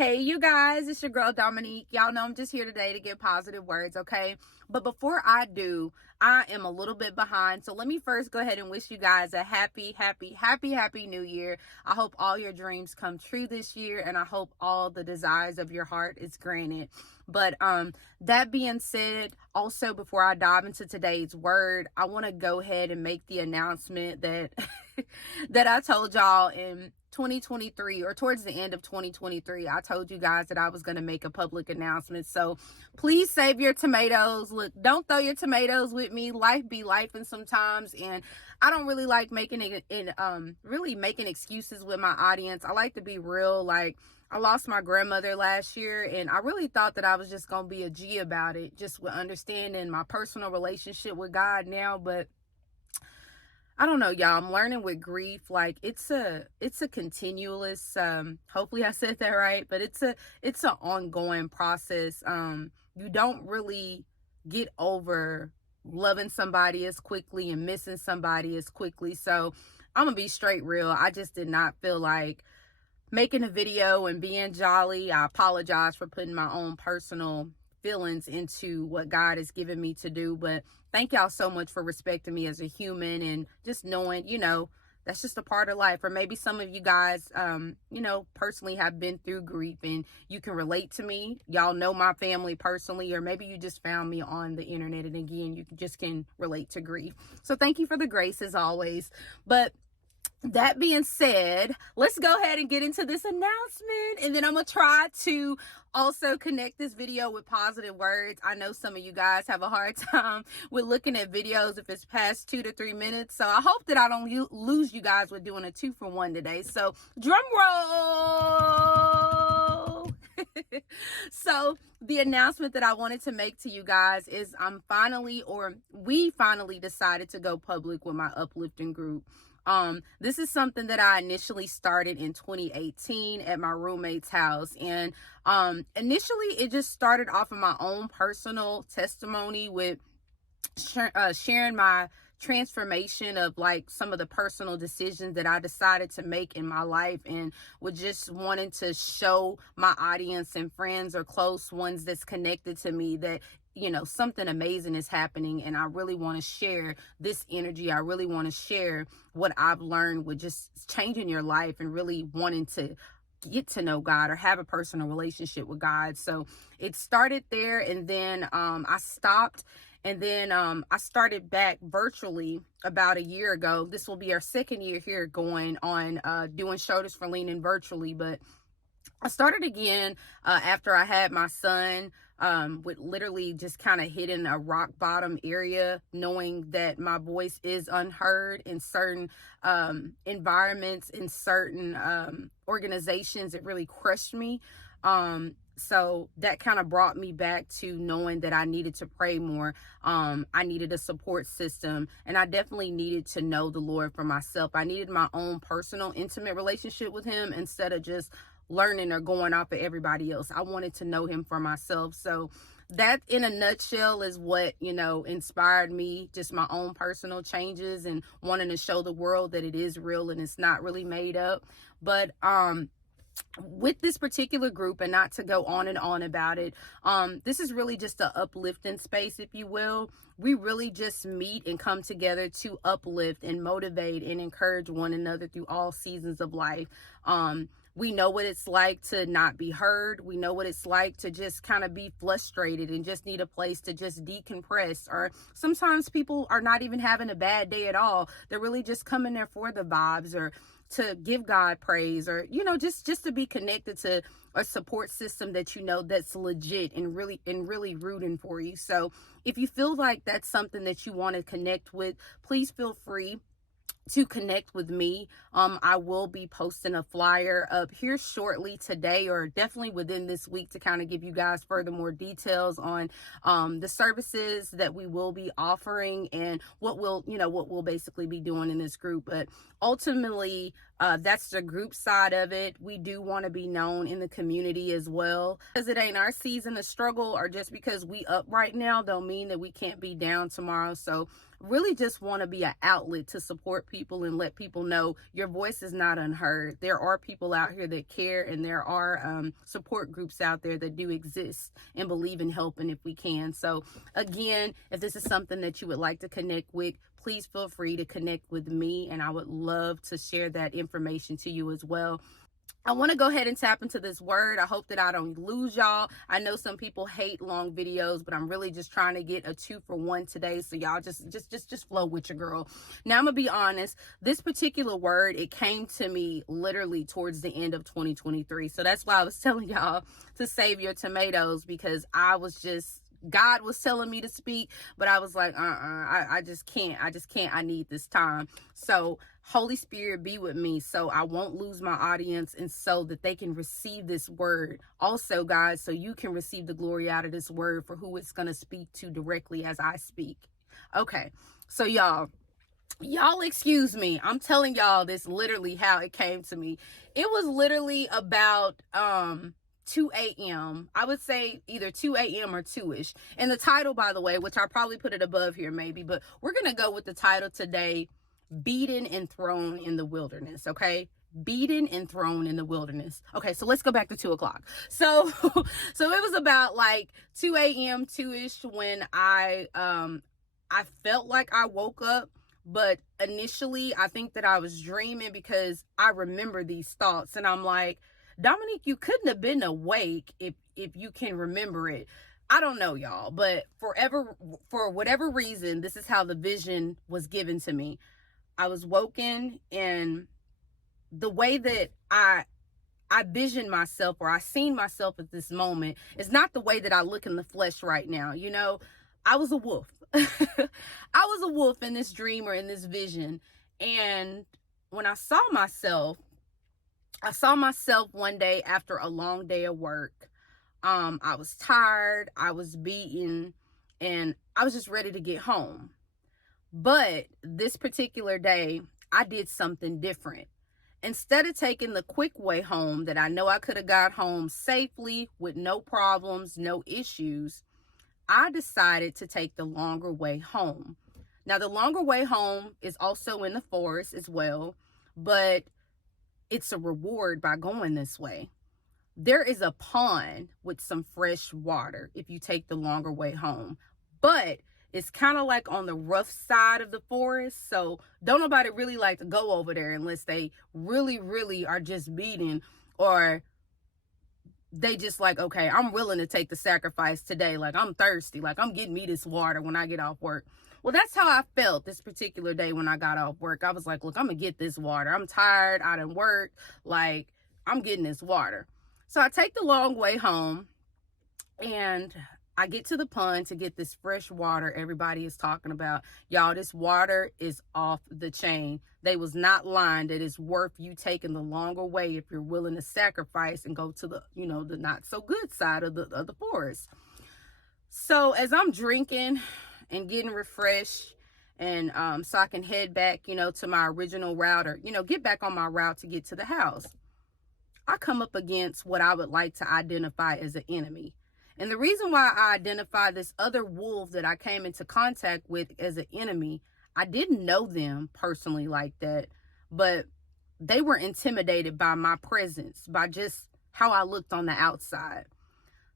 Hey, you guys, it's your girl Dominique. Y'all know I'm just here today to give positive words, okay? But before I do, I am a little bit behind. So let me first go ahead and wish you guys a happy new year. I hope all your dreams come true this year, and I hope all the desires of your heart is granted. But that being said, also before I dive into today's word, I want to go ahead and make the announcement that that I told y'all in 2023 or towards the end of 2023. I told you guys that I was going to make a public announcement. So please save your tomatoes. Look, don't throw your tomatoes with me. Life be lifing sometimes, and I don't really like making it really making excuses with my audience. I like to be real. Like, I lost my grandmother last year, and I really thought that I was just going to be a G about it, just with understanding my personal relationship with God now. But I don't know, y'all. I'm learning with grief. Like, it's a continuous, hopefully I said that right, but it's an ongoing process. You don't really get over loving somebody as quickly and missing somebody as quickly. So I'm gonna be straight real. I just did not feel like making a video and being jolly. I apologize for putting my own personal feelings into what God has given me to do, but thank y'all so much for respecting me as a human and just knowing, that's just a part of life. Or maybe some of you guys, personally have been through grief and you can relate to me. Y'all know my family personally, or maybe you just found me on the internet and again, you just can relate to grief. So thank you for the grace as always. But that being said, let's go ahead and get into this announcement, and then I'm gonna try to also connect this video with positive words. I know some of you guys have a hard time with looking at videos if it's past 2 to 3 minutes, so I hope that I don't lose you guys with doing a 2-for-1 today. So drum roll. So the announcement that I wanted to make to you guys is we finally decided to go public with my uplifting group. This is something that I initially started in 2018 at my roommate's house. And initially it just started off of my own personal testimony with sharing my transformation of like some of the personal decisions that I decided to make in my life, and with just wanting to show my audience and friends or close ones that's connected to me that something amazing is happening, and I really want to share this energy. I really want to share what I've learned with just changing your life and really wanting to get to know God or have a personal relationship with God. So it started there, and then I stopped, and then I started back virtually about a year ago. This will be our second year here going on doing Shoulders for Leaning virtually, but I started again after I had my son, with literally just kind of hitting a rock bottom area, knowing that my voice is unheard in certain environments, in certain organizations. It really crushed me. So that kind of brought me back to knowing that I needed to pray more. I needed a support system, and I definitely needed to know the Lord for myself. I needed my own personal, intimate relationship with Him instead of just learning or going off of everybody else. I wanted to know Him for myself. So that in a nutshell is what, inspired me, just my own personal changes and wanting to show the world that it is real and it's not really made up. But with this particular group, and not to go on and on about it, this is really just an uplifting space, if you will. We really just meet and come together to uplift and motivate and encourage one another through all seasons of life. We know what it's like to not be heard. We know what it's like to just kind of be frustrated and just need a place to just decompress. Or sometimes people are not even having a bad day at all. They're really just coming there for the vibes, or to give God praise, or just to be connected to a support system that that's legit and really rooting for you. So if you feel like that's something that you want to connect with, please feel free to connect with me. I will be posting a flyer up here shortly today, or definitely within this week, to kind of give you guys further more details on the services that we will be offering and what we'll basically be doing in this group. But ultimately, that's the group side of it. We do want to be known in the community as well, because it ain't our season to struggle, or just because we up right now don't mean that we can't be down tomorrow. So really just want to be an outlet to support people and let people know your voice is not unheard. There are people out here that care, and there are support groups out there that do exist and believe in helping if we can. So again, if this is something that you would like to connect with, please feel free to connect with me, and I would love to share that information to you as well. I want to go ahead and tap into this word. I hope that I don't lose y'all. I know some people hate long videos, but I'm really just trying to get a 2-for-1 today. So y'all just flow with your girl. Now I'm gonna be honest. This particular word, it came to me literally towards the end of 2023. So that's why I was telling y'all to save your tomatoes, because God was telling me to speak, but I was like, I just can't. I need this time. So Holy Spirit, be with me so I won't lose my audience, and so that they can receive this word. Also, guys, so you can receive the glory out of this word for who it's going to speak to directly as I speak. Okay, so y'all excuse me. I'm telling y'all this literally how it came to me. It was literally about 2 a.m. I would say either 2 a.m. or 2-ish. And the title, by the way, which I'll probably put it above here maybe, but we're going to go with the title today, Beaten and Thrown in the Wilderness, okay? Beaten and thrown in the wilderness. Okay, so let's go back to 2 o'clock. So it was about like 2 a.m., 2-ish when I felt like I woke up. But initially, I think that I was dreaming, because I remember these thoughts, and I'm like, Dominique, you couldn't have been awake if you can remember it. I don't know, y'all, but for whatever reason, this is how the vision was given to me. I was woken, and the way that I vision myself, or I seen myself at this moment, is not the way that I look in the flesh right now. You know, I was a wolf. I was a wolf in this dream, or in this vision. And when I saw myself one day after a long day of work. I was tired, I was beaten, and I was just ready to get home. But this particular day, I did something different. Instead of taking the quick way home that I know I could have got home safely with no problems, no issues, I decided to take the longer way home. Now, the longer way home is also in the forest as well, but it's a reward by going this way. There is a pond with some fresh water if you take the longer way home, but it's kind of like on the rough side of the forest. So don't nobody really like to go over there unless they really, really are just beaten, or they just like, okay, I'm willing to take the sacrifice today. Like, I'm thirsty. Like, I'm getting me this water when I get off work. Well, that's how I felt this particular day when I got off work. I was like, look, I'm going to get this water. I'm tired. I done worked. Like, I'm getting this water. So I take the long way home, and I get to the pond to get this fresh water everybody is talking about. Y'all, this water is off the chain. They was not lying that it's worth you taking the longer way if you're willing to sacrifice and go to the, the not so good side of the forest. So as I'm drinking and getting refreshed, and so I can head back, to my original route, or, get back on my route to get to the house, I come up against what I would like to identify as an enemy. And the reason why I identify this other wolf that I came into contact with as an enemy, I didn't know them personally like that, but they were intimidated by my presence, by just how I looked on the outside.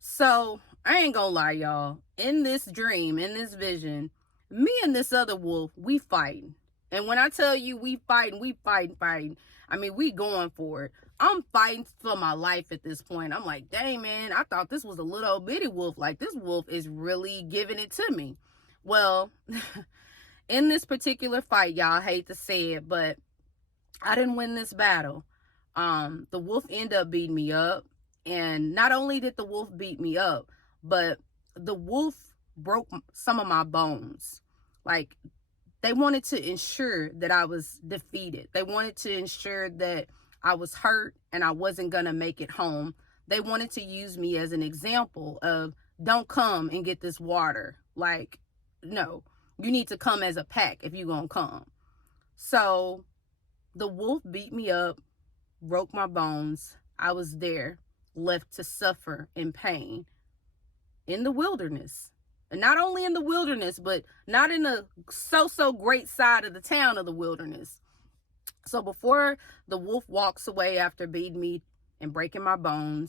So I ain't gonna lie, y'all. In this dream, in this vision, me and this other wolf, we fighting. And when I tell you we fighting, I mean, we going for it. I'm fighting for my life at this point. I'm like, dang, man, I thought this was a little bitty wolf. Like, this wolf is really giving it to me. Well, in this particular fight, y'all, I hate to say it, but I didn't win this battle. The wolf ended up beating me up. And not only did the wolf beat me up, but the wolf broke some of my bones. Like, they wanted to ensure that I was defeated. They wanted to ensure that I was hurt and I wasn't going to make it home. They wanted to use me as an example of, don't come and get this water. Like, no, you need to come as a pack if you're going to come. So the wolf beat me up, broke my bones. I was there, left to suffer in pain in the wilderness. And not only in the wilderness, but not in a so great side of the town of the wilderness. So before the wolf walks away after beating me and breaking my bones,